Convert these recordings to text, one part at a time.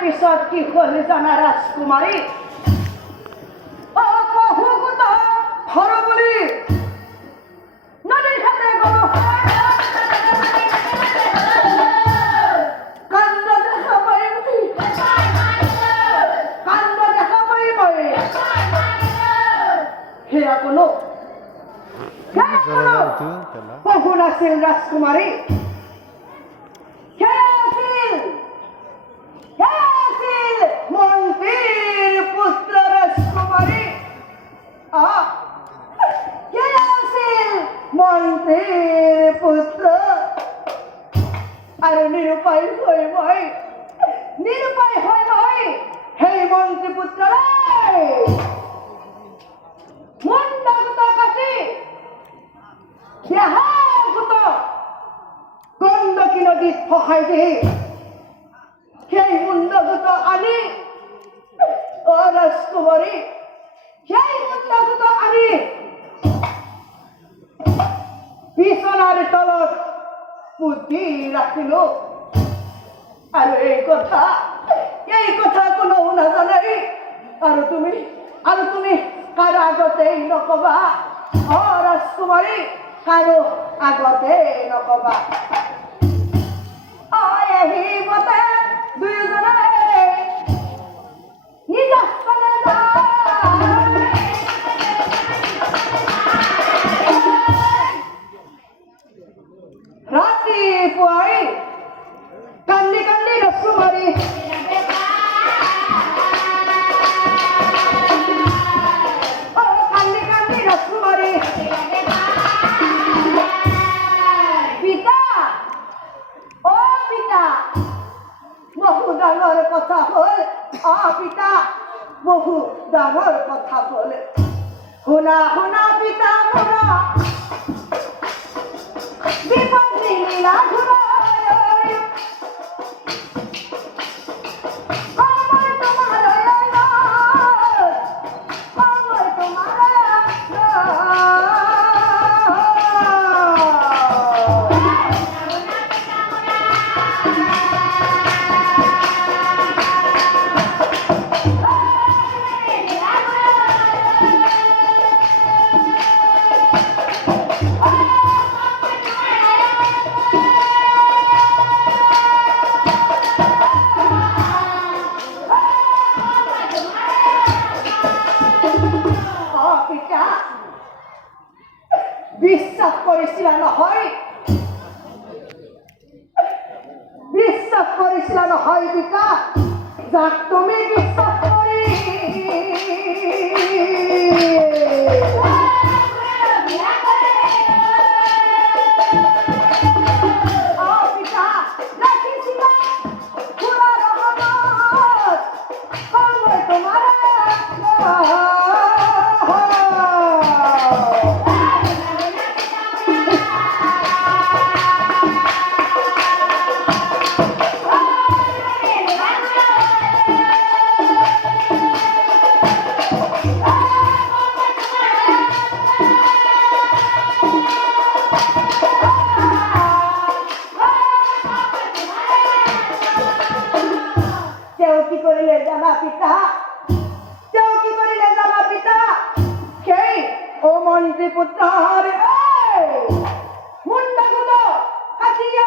পিছত কি হ'ল জানা ৰাজকুমাৰী? বহুগুত ঘৰ বুলি নদীৰ ঘাটে গলো, কাণ্ড দেখা পাই সেয়া কোনো বহু নাছিল ৰাজকুমাৰী, মন্ত্ৰীৰ পুত্ৰ ৰাজকুমাৰী, মন্ত্ৰীৰ পুত্ৰ আৰু নিৰুপায় হৈ মই সেই মন্ত্ৰী পুত্ৰলৈ মুণ্ডগুট কাটি দেহাগুট গণ্ডকী নদীত ভসাই দি সেই মুণ্ডগুট আনি ৰাজকুমাৰী সেই মুণ্ডগুট আনি বিছনাৰ তলত পুতি ৰাখিলো। আৰু এই কথা কোনেও নাজানে। আৰু তুমি কাৰো আগতেই নকবা ৰাজকুমাৰী, কাৰো আগতেই নকবা। আহিবতে দুয়োজনে নিজৰ স্থানে যায়। ৰাতিপুৱাই কান্দি কান্দি ৰাজকুমাৰী বহু ডাঙৰ কথা হ'ল, পিতা বহু ডাঙৰ কথা হ'ল। শুনা পিতা মোৰ বিপদ নিমিলা বিশ্বাস কৰিছিলা নহয় পিতা, যাক তুমি বিশ্বাস কৰি মন্ত্ৰী পুত্ৰৰ মুণ্ডগুট কাটিয়া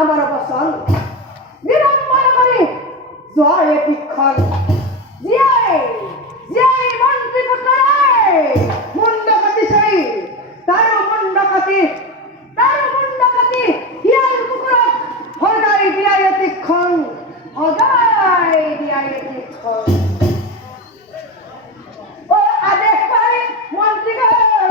আমার অবসান নিরম্বর করি জয় দীক্ষণ জিয়াই মন্ত্রী পুত্রে মুন্ডকাতি সেই তার মুন্ডকাতি হিয়াল কুকুর হদাই দিয়ায় দীক্ষণ ও আদেশ পাই মন্ত্রীগণ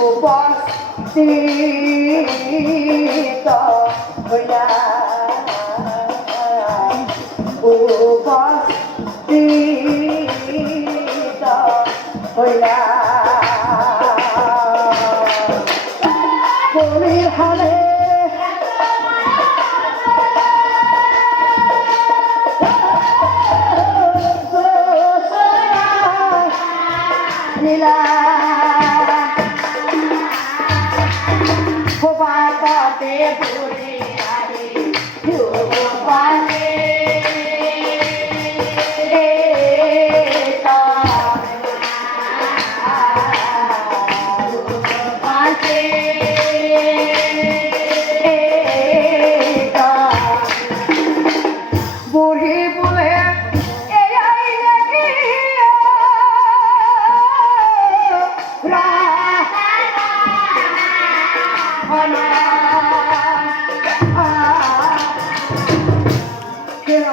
উপস্থিত হইয়া উপস্থিত হইয়া গভীর হালে নীলা বাবাতে বুড়ি আরে বাবাতে বুড়ি বলে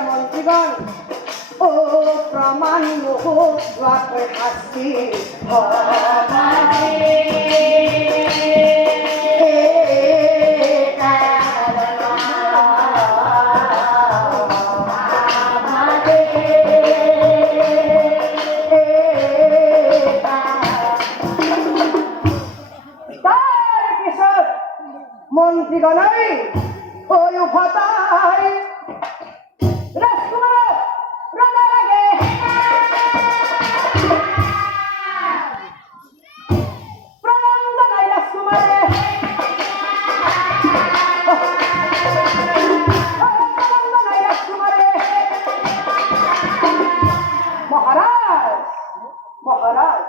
মন্ত্রীগণ ও প্রমাণ হাসি মন্ত্রীগণই ওই উভতায় রাজকুমার রাজা লাগে প্রণাম জানাই রাজকুমারে প্রণাম জানাই রাজকুমারে মহারাজ মহারাজ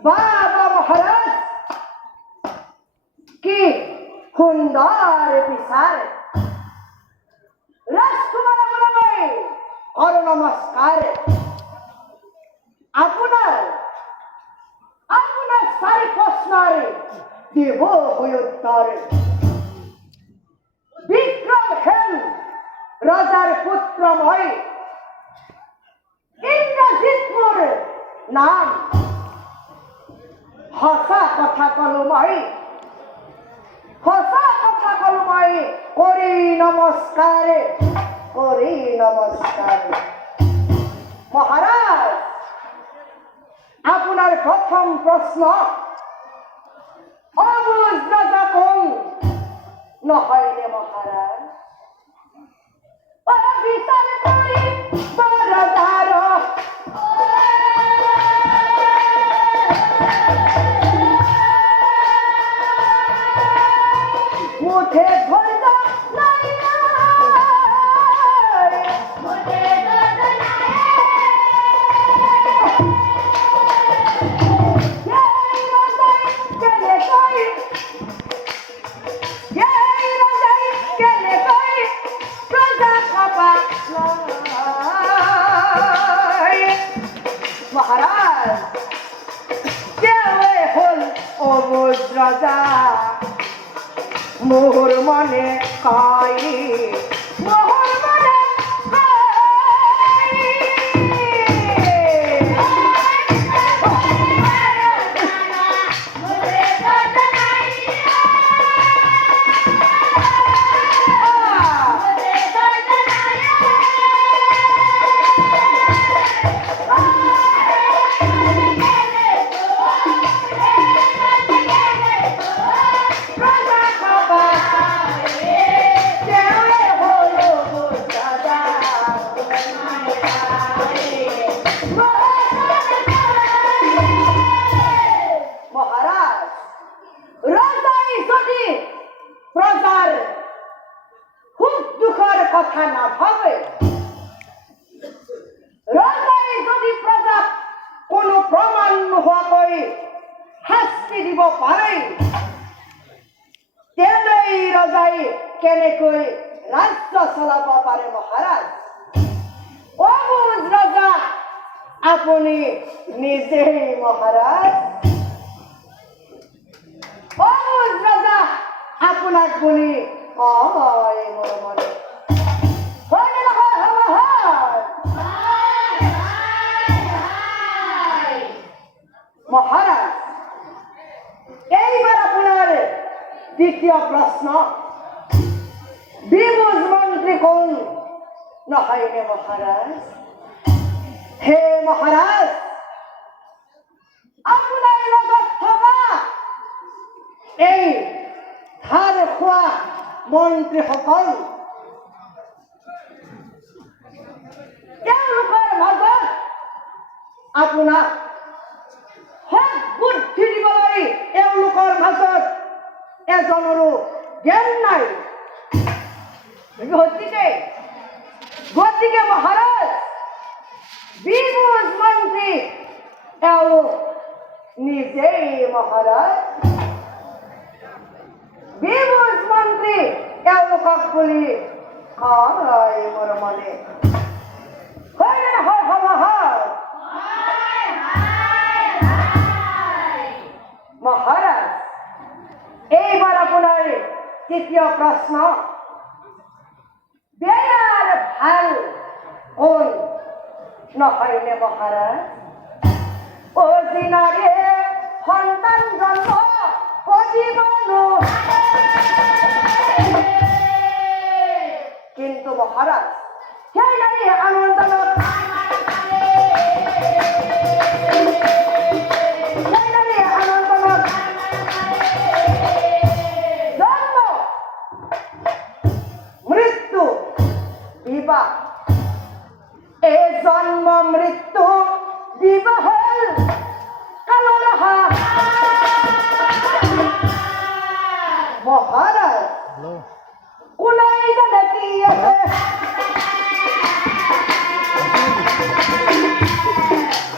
বাবা মহারাজ কি সুন্দর বিচার রাজকুমার বলবে কর নমস্কার আপনার আপনার সারি প্রশ্নের দেব উত্তর বিক্রম হেন রাজার পুত্রময় ইন্দ্রজিৎপুর নাম হসা কথা কলময় হসা কথা কলময় করি নমস্কার করি নমস্কার মহারাজ আপনার প্রথম প্রশ্ন অবুঝ রাজা কোন নহইলে মহারাজ বিচার করি বড়দার মুঠে ধরতা নাই মুঠে ধরতা নাই এই রাজাই কেনে কই প্রজা খাবা মহারাজ কেউ হল অবুঝ রাজা মোহর মনে কাই মোহর মনে প্রজার খুব দুঃখের কথা না ভাবে রাজাই যদি প্রজা কোনো প্রমাণ নোহোৱাকৈ শাস্তি দিব পাৰে তেনেই ৰজাই কেনেকৈ ৰাজ্য চলাব পাৰে মহাৰাজ অবুঝ ৰজা আপুনি নিজেই মহাৰাজ অবুঝ ৰজা আপোনাক বুলি কয় মোৰ মনে হয়নে নহয় মহারাজ তৃতীয় প্ৰশ্ন বিবুজ মন্ত্ৰী কোন নহয়নে মহাৰাজ? হে মহাৰাজ, আপোনাৰ লগত থকা এই ধাৰ খোৱা মন্ত্ৰীসকল তেওঁলোকৰ মাজত আপোনাক সৎ বুদ্ধি দিবলৈ এওঁলোকৰ মাজত এজনৰো জ্ঞান নাই। গতিকে মহাৰাজ, বিবুজ মন্ত্ৰী এওঁলোক নিজেই মহাৰাজ। বিবুজ মন্ত্ৰী এওঁলোকক বুলি কয় মোৰ মনে। হয় মহাৰাজ? মহাৰাজ, এইবাৰ আপোনাৰ তৃতীয় প্ৰশ্ন বেয়াৰ ভাল কোন নহয়নে মহাৰাজ? অজিনাৰে সন্তান জন্ম জীৱনো, কিন্তু মহাৰাজ সেই নাৰী আনন্দনত জন্ম মৃত্যু বিবাহ, এই জন্ম মৃত্যু বিবাহৰ কালৰহা মহাৰাজ কোনাই জানে কি আছে?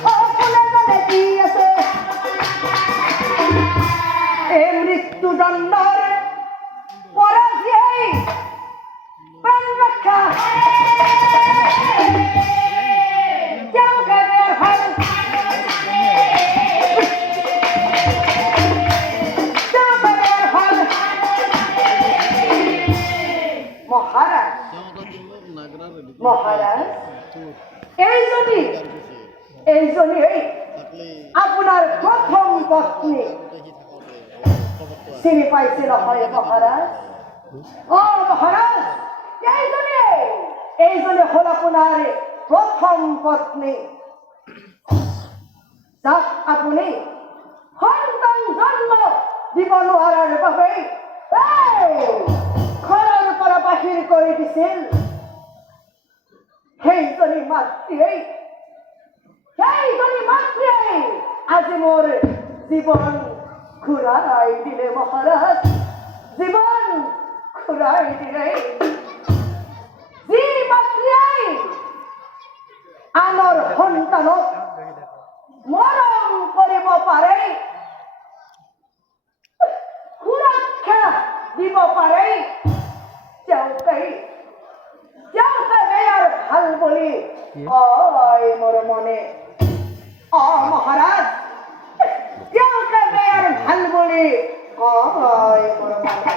কোনে জানে কি আছে? এই মৃত্যুদণ্ডৰ পৰা জীয়াই প্ৰাণ ৰক্ষা মহাৰাজ, এইজনী আপোনাৰ প্ৰথম পত্নী চিনি পাইছে নহয় মহাৰাজ? মহাৰাজ, এইজনী হল আপোনাৰ প্ৰথম পত্নী, যাক আপুনি সন্তান জন্ম দিব নোৱাৰাৰ বাবে ঘৰৰ পৰা বাহিৰ কৰি দিছিল। সেইজনী মাতৃয়ে আজি মোৰ জীৱন ঘূৰাই দিলে মহাৰাজ, জীৱন ঘূৰাই দিলে। যি মাতৃয়ে আনৰ সন্তানক মৰম কৰিব পাৰে, সুৰক্ষা দিব পাৰে, তেওঁকে বেয়াৰ ভাল বুলি কয় মোৰ মনে। মহাৰাজ, তেওঁকে বেয়াৰ ভাল বুলি কয় মোৰ মনে।